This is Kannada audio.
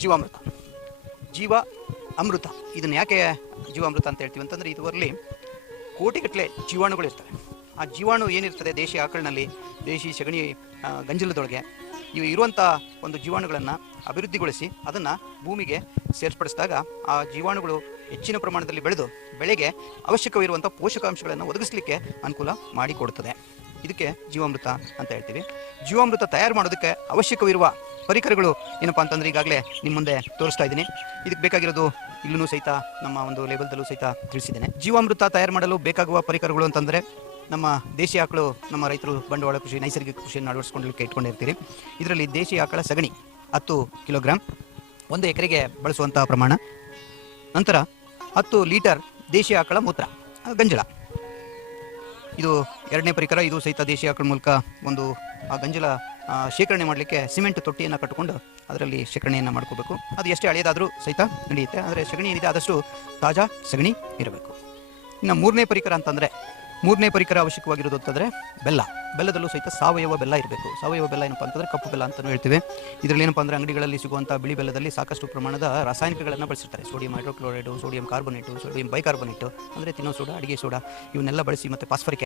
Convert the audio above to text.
ಜೀವಾಮೃತ. ಜೀವ ಅಮೃತ ಇದನ್ನು ಯಾಕೆ ಜೀವಾಮೃತ ಅಂತ ಹೇಳ್ತೀವಿ ಅಂತಂದರೆ, ಇದರಲ್ಲಿ ಕೋಟಿಗಟ್ಟಲೆ ಜೀವಾಣುಗಳು ಇರ್ತವೆ. ಆ ಜೀವಾಣು ಏನಿರ್ತದೆ ದೇಶಿ ಆಕಳಿನಲ್ಲಿ, ದೇಶಿ ಸಗಣಿ ಗಂಜಲದೊಳಗೆ ಇವು ಇರುವಂಥ ಒಂದು ಜೀವಾಣುಗಳನ್ನು ಅಭಿವೃದ್ಧಿಗೊಳಿಸಿ ಅದನ್ನು ಭೂಮಿಗೆ ಸೇರ್ಪಡಿಸಿದಾಗ ಆ ಜೀವಾಣುಗಳು ಹೆಚ್ಚಿನ ಪ್ರಮಾಣದಲ್ಲಿ ಬೆಳೆದು ಬೆಳೆಗೆ ಅವಶ್ಯಕವಿರುವಂಥ ಪೋಷಕಾಂಶಗಳನ್ನು ಒದಗಿಸಲಿಕ್ಕೆ ಅನುಕೂಲ ಮಾಡಿಕೊಡುತ್ತದೆ. ಇದಕ್ಕೆ ಜೀವಾಮೃತ ಅಂತ ಹೇಳ್ತೀವಿ. ಜೀವಾಮೃತ ತಯಾರು ಮಾಡೋದಕ್ಕೆ ಅವಶ್ಯಕವಿರುವ ಪರಿಕರಗಳು ಏನಪ್ಪ ಅಂತಂದರೆ ಈಗಾಗಲೇ ನಿಮ್ಮ ಮುಂದೆ ತೋರಿಸ್ತಾ ಇದ್ದೀನಿ. ಇದಕ್ಕೆ ಬೇಕಾಗಿರೋದು ಇಲ್ಲೂ ಸಹಿತ ನಮ್ಮ ಒಂದು ಲೇಬಲ್ದಲ್ಲೂ ಸಹಿತ ತಿಳಿಸಿದ್ದೇನೆ. ಜೀವಾಮೃತ ತಯಾರು ಮಾಡಲು ಬೇಕಾಗುವ ಪರಿಕರಗಳು ಅಂತಂದರೆ, ನಮ್ಮ ದೇಶಿ ಆಕಳು ನಮ್ಮ ರೈತರು ಬಂಡವಾಳ ಕೃಷಿ ನೈಸರ್ಗಿಕ ಕೃಷಿಯನ್ನು ಅಳವಡಿಸ್ಕೊಳ್ಳಲಿಕ್ಕೆ ಇಟ್ಕೊಂಡಿರ್ತೀರಿ. ಇದರಲ್ಲಿ ದೇಶಿ ಆಕಳ ಸಗಣಿ 10 ಕಿಲೋಗ್ರಾಮ್ 1 ಎಕರೆಗೆ ಬಳಸುವಂಥ ಪ್ರಮಾಣ. ನಂತರ 10 ಲೀಟರ್ ದೇಶಿ ಆಕಳ ಮೂತ್ರ ಗಂಜಲ. ಇದು ಎರಡನೇ ಪರಿಕರ. ಇದು ಸಹಿತ ದೇಶಿ ಆಕಳ ಮೂಲಕ ಒಂದು ಆ ಗಂಜಲ ಶೇಖರಣೆ ಮಾಡಲಿಕ್ಕೆ ಸಿಮೆಂಟ್ ತೊಟ್ಟಿಯನ್ನು ಕಟ್ಟಿಕೊಂಡು ಅದರಲ್ಲಿ ಶೇಖರಣೆಯನ್ನು ಮಾಡ್ಕೋಬೇಕು. ಅದು ಎಷ್ಟೇ ಹಳೆಯದಾದರೂ ಸಹಿತ ನಡೆಯುತ್ತೆ. ಆದರೆ ಸಗಣಿ ಏನಿದೆ ಆದಷ್ಟು ತಾಜಾ ಸಗಣಿ ಇರಬೇಕು. ಇನ್ನು ಮೂರನೇ ಪರಿಕರ ಅಂತಂದರೆ, ಮೂರನೇ ಪರಿಕರ ಅವಶ್ಯಕವಾಗಿರೋದು ಅಂತಂದರೆ ಬೆಲ್ಲ. ಬೆಲ್ಲದಲ್ಲೂ ಸಹಿತ ಸಾವಯವ ಬೆಲ್ಲ ಇರಬೇಕು. ಸಾವಯವ ಬೆಲ್ಲ ಏನಪ್ಪ ಅಂತಂದರೆ ಕಪ್ಪು ಬೆಲ್ಲ ಅಂತಲೂ ಹೇಳ್ತೀವಿ. ಇದರಲ್ಲಿ ಏನಪ್ಪ ಅಂದರೆ ಅಂಗಡಿಗಳಲ್ಲಿ ಸಿಗುವಂಥ ಬಿಳಿ ಬೆಲ್ಲದಲ್ಲಿ ಸಾಕಷ್ಟು ಪ್ರಮಾಣದ ರಾಸಾಯನಿಕಗಳನ್ನು ಬಳಸಿರ್ತಾರೆ. ಸೋಡಿಯಂ ಹೈಡ್ರೋಕ್ಲೋರೈಡು, ಸೋಡಿಯಂ ಕಾರ್ಬೋನೇಟು, ಸೋಡಿಯಂ ಬೈಕಾರ್ಬೋನೇಟು ಅಂದರೆ ತಿನ್ನೋ ಸೋಡಾ, ಅಡಿಗೆ ಸೋಡಾ ಇವನ್ನೆಲ್ಲ ಬಳಸಿ ಮತ್ತು ಫಾಸ್ಫರಿಕ್